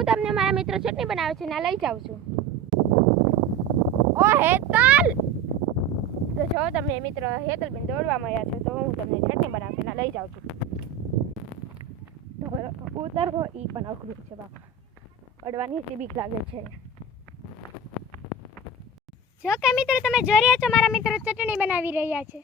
હું તમને મારા મિત્રો ચટણી બનાવે છે ના લઈ જાઉં છું. ઓ હેતલ, તો જો તમે મિત્ર હેતલબેન દોડવા મળ્યા છે તો હું તમને ચટણી બનાવશે ના લઈ જાઉં છું. તો ઉતરવો ઈ પણ અઘરું છે બાપા, પડવાની એટલી બીક લાગે છે. જો કે મિત્રો તમે જોઈ રહ્યા છો મારા મિત્રો ચટણી બનાવી રહ્યા છે.